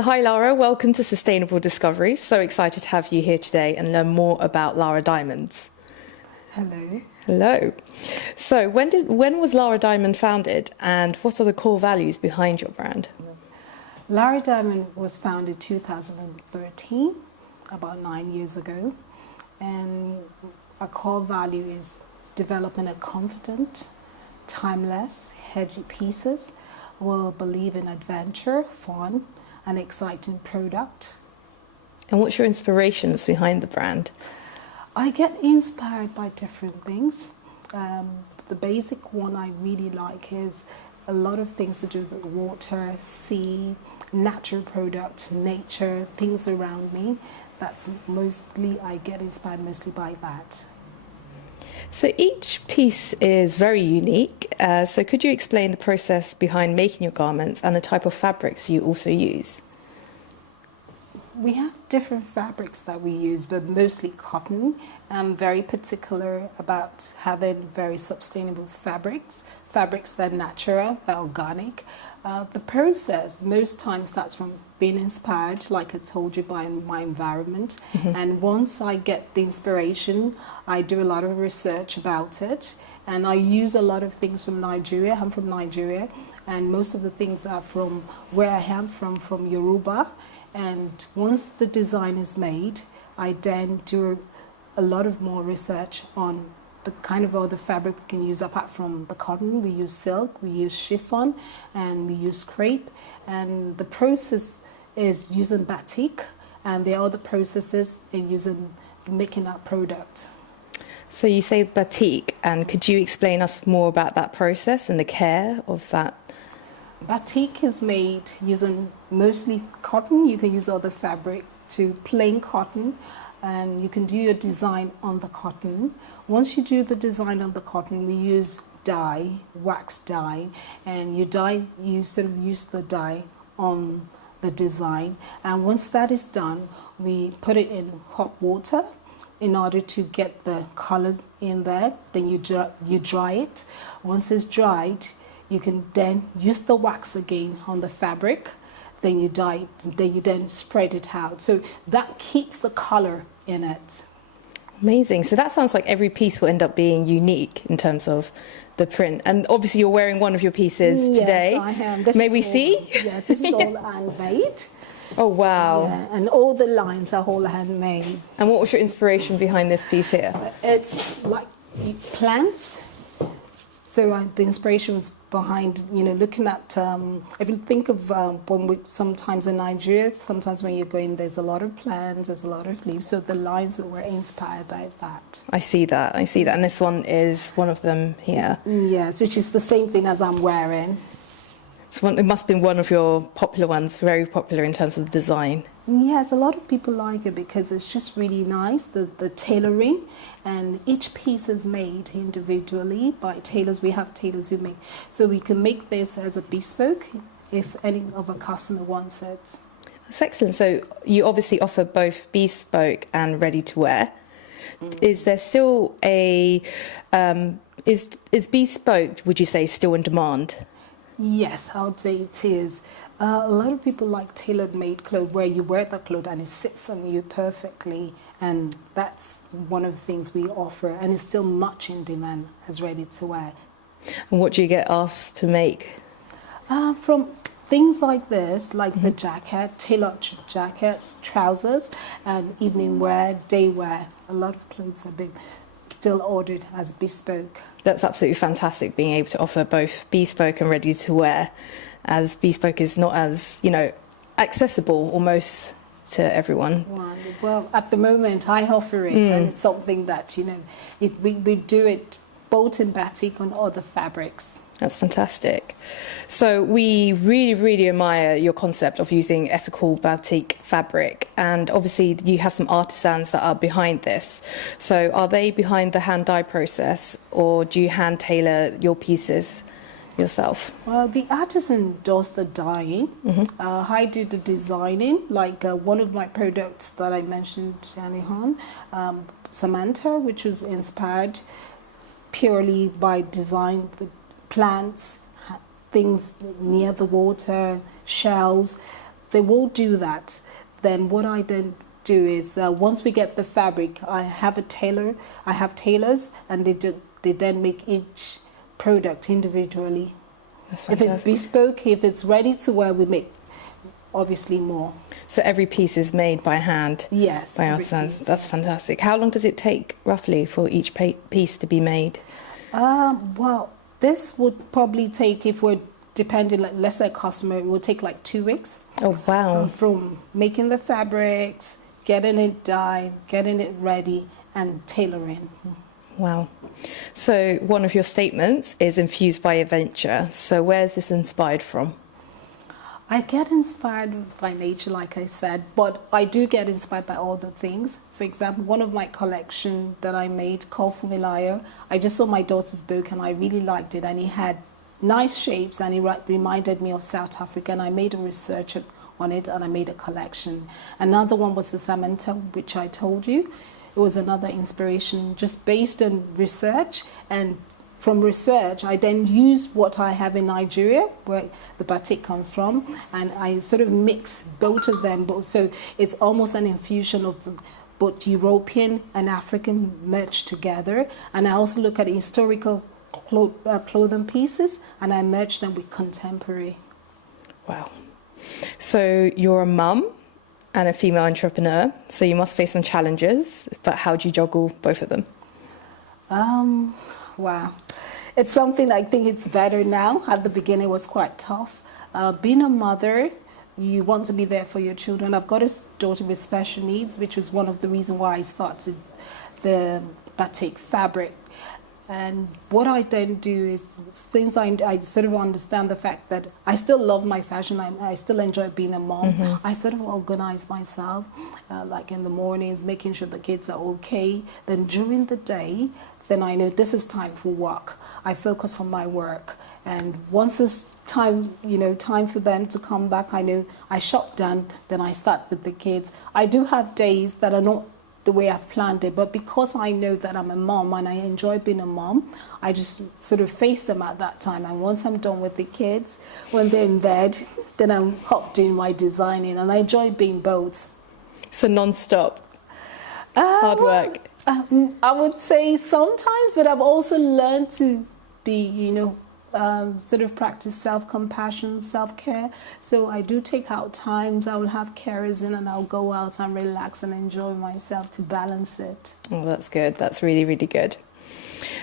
So hi Lara, welcome to Sustainable Discoveries. So excited to have you here today and learn more about Lara Diamonds. Hello. Hello. So when was Lara Diamond founded and what are the core values behind your brand? Lara Diamond was founded 2013, about 9 years ago, and our core value is developing a confident, timeless, hedgy pieces. We'll believe in adventure, fun, and exciting product. And what's your inspirations behind the brand? I get inspired by different things. The basic one I really like is a lot of things to do with water, sea, natural products, nature, things around me. That's mostly, I get inspired mostly by that. So each piece is very unique. So could you explain the process behind making your garments and the type of fabrics you also use? We have different fabrics that we use, but mostly cotton. I'm very particular about having very sustainable fabrics that are natural, that are organic. The process most times starts from being inspired, like I told you, by my environment. And once I get the inspiration, I do a lot of research about it. And I use a lot of things from Nigeria. I'm from Nigeria, and most of the things are from where I am from Yoruba. And once the design is made, I then do a lot of more research on the kind of other fabric we can use apart from the cotton. We use silk, we use chiffon, and we use crepe. And the process is using batik, and the other processes in making that product. So you say batik, and could you explain us more about that process and the care of that? Batik is made using mostly cotton. You can use other fabric to plain cotton, and you can do your design on the cotton. Once you do the design on the cotton, we use dye, wax dye, and you sort of use the dye on the design. And once that is done, we put it in hot water in order to get the colors in there. Then you dry it. Once it's dried, you can then use the wax again on the fabric, then you dye it, then you then spread it out. So that keeps the color in it. Amazing. So that sounds like every piece will end up being unique in terms of the print. And obviously you're wearing one of your pieces today. Yes, I am. May we see? Yes, this is all handmade. Oh, wow. Yeah, and all the lines are all handmade. And what was your inspiration behind this piece here? It's like plants. So the inspiration was behind, looking at, if you think of sometimes in Nigeria, sometimes when you're going, there's a lot of plants, there's a lot of leaves. So the lines were inspired by that. I see that. And this one is one of them here. Yes, which is the same thing as I'm wearing. It must have been one of your popular ones, very popular in terms of the design. Yes, a lot of people like it because it's just really nice, the tailoring, and each piece is made individually by tailors. We have tailors who make, so we can make this as a bespoke if any of a customer wants it. That's excellent. So you obviously offer both bespoke and ready to wear. Is there still is bespoke, would you say, still in demand? Yes, I would say it is. A lot of people like tailor-made clothes where you wear the clothes and it sits on you perfectly, and that's one of the things we offer, and it's still much in demand as ready to wear. And what do you get asked to make? From things like this, like the jacket, tailored jackets, trousers, and evening wear, day wear. A lot of clothes are being still ordered as bespoke. That's absolutely fantastic, being able to offer both bespoke and ready to wear, as bespoke is not as, accessible almost to everyone. Well, at the moment I offer it, and it's something that, we do it both in batik and other fabrics. That's fantastic. So we really, really admire your concept of using ethical batik fabric, and obviously you have some artisans that are behind this. So are they behind the hand dye process, or do you hand tailor your pieces yourself? Well, the artisan does the dyeing. I do the designing, like one of my products that I mentioned earlier on, Samantha, which was inspired purely by design, the plants, things near the water, shells. they will do that. Then what I then do is once we get the fabric, I have tailors, and they then make each product individually. If it's bespoke, if it's ready to wear, we make obviously more. So every piece is made by hand? Yes. By artisans. That's fantastic. How long does it take roughly for each piece to be made? Well, this would probably take, if we're depending, like, let's say a customer, it would take like 2 weeks. Oh, wow. From making the fabrics, getting it dyed, getting it ready, and tailoring. Wow. So one of your statements is infused by adventure. So where is this inspired from? I get inspired by nature, like I said, but I do get inspired by all the things. For example, one of my collection that I made called Fumilayo, I just saw my daughter's book and I really liked it, and it had nice shapes and it reminded me of South Africa, and I made a research on it and I made a collection. Another one was the Samantha, which I told you. It was another inspiration just based on research, and from research I then use what I have in Nigeria, where the batik comes from, and I sort of mix both of them. So it's almost an infusion of both European and African merged together. And I also look at historical clothing pieces and I merge them with contemporary. Wow. So you're a mum and a female entrepreneur, so you must face some challenges, but how do you juggle both of them? Wow. It's something I think it's better now. At the beginning it was quite tough. Being a mother, you want to be there for your children. I've got a daughter with special needs, which was one of the reasons why I started the batik fabric. And what I then do is, since I sort of understand the fact that I still love my fashion, I still enjoy being a mom, mm-hmm. I sort of organize myself, like in the mornings, making sure the kids are okay. Then during the day, then I know this is time for work. I focus on my work. And once it's time for them to come back, I know I shut down, then I start with the kids. I do have days that are not the way I've planned it, but because I know that I'm a mom and I enjoy being a mom, I just sort of face them at that time. And once I'm done with the kids, when they're in bed, then I'm up doing my designing, and I enjoy being both. So non-stop hard work? I would say sometimes, but I've also learned to be, sort of practice self-compassion, self-care. So I do take out times. I will have carers in and I'll go out and relax and enjoy myself to balance it. Oh, that's good. That's really, really good.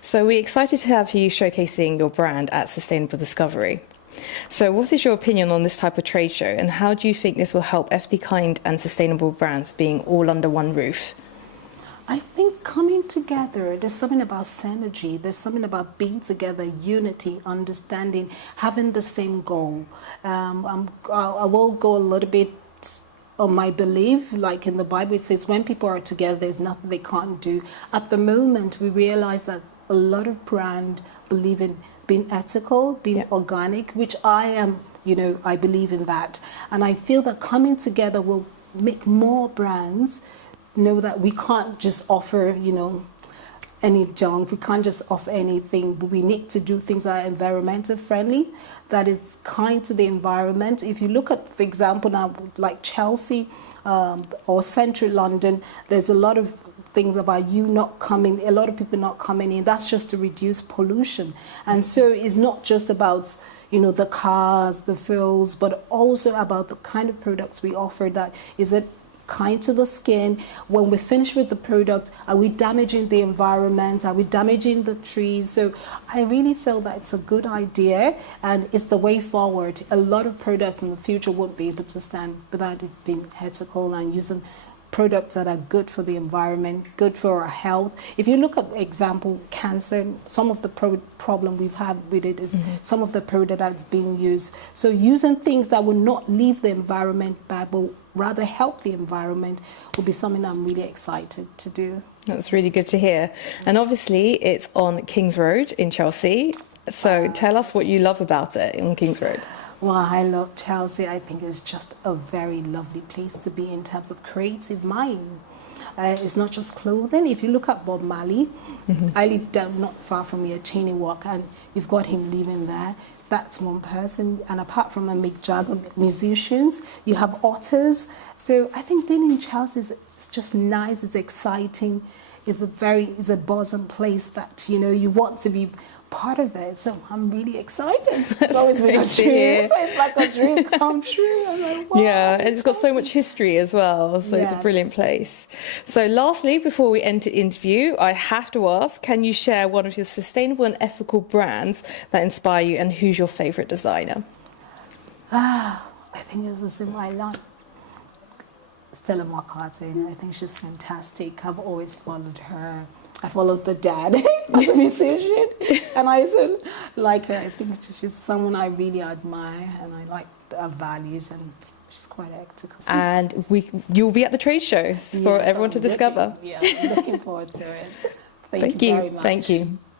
So we're excited to have you showcasing your brand at Sustainable Discovery. So what is your opinion on this type of trade show, and how do you think this will help ethically kind and sustainable brands being all under one roof? I think coming together, there's something about synergy, there's something about being together, unity, understanding, having the same goal. I will go a little bit on my belief, like in the Bible it says when people are together there's nothing they can't do. At the moment we realize that a lot of brands believe in being ethical, being organic, which I am, I believe in that. And I feel that coming together will make more brands know that we can't just offer, any junk. We can't just offer anything, but we need to do things that are environmental friendly, that is kind to the environment. If you look at, for example, now like Chelsea or central London, there's a lot of things about a lot of people not coming in. That's just to reduce pollution. And so it's not just about the cars, the fuels, but also about the kind of products we offer. That is it kind to the skin. When we finish with the product, are we damaging the environment? Are we damaging the trees? So I really feel that it's a good idea and it's the way forward. A lot of products in the future won't be able to stand without it being ethical and using products that are good for the environment, good for our health. If you look at, example, cancer, some of the problem we've had with it is some of the product that's being used. So using things that will not leave the environment bad, but rather help the environment, will be something I'm really excited to do. That's really good to hear. And obviously it's on King's Road in Chelsea. So tell us what you love about it on King's Road. Well, I love Chelsea. I think it's just a very lovely place to be in terms of creative mind. It's not just clothing. If you look at Bob Marley, I live down not far from here, Cheney Walk, and you've got him living there. That's one person. And apart from a Mick Jagger musicians, you have authors. So I think being in Chelsea is just nice. It's exciting. It's a buzzing place that, you know, you want to be part of it. So I'm really excited. It's always been a dream. So it's like a dream come true. I'm like, wow, yeah, and it's got so much history as well. So it's a brilliant place. So lastly, before we end the interview, I have to ask, can you share one of your sustainable and ethical brands that inspire you, and who's your favourite designer? I think it's in my life. Stella McCartney. I think she's fantastic. I've always followed her. I followed the dad as a musician, and I also like her. I think she's someone I really admire, and I like her values, and she's quite ethical. And you'll be at the trade shows for everyone to discover. Looking forward to it. Thank you very much. Thank you.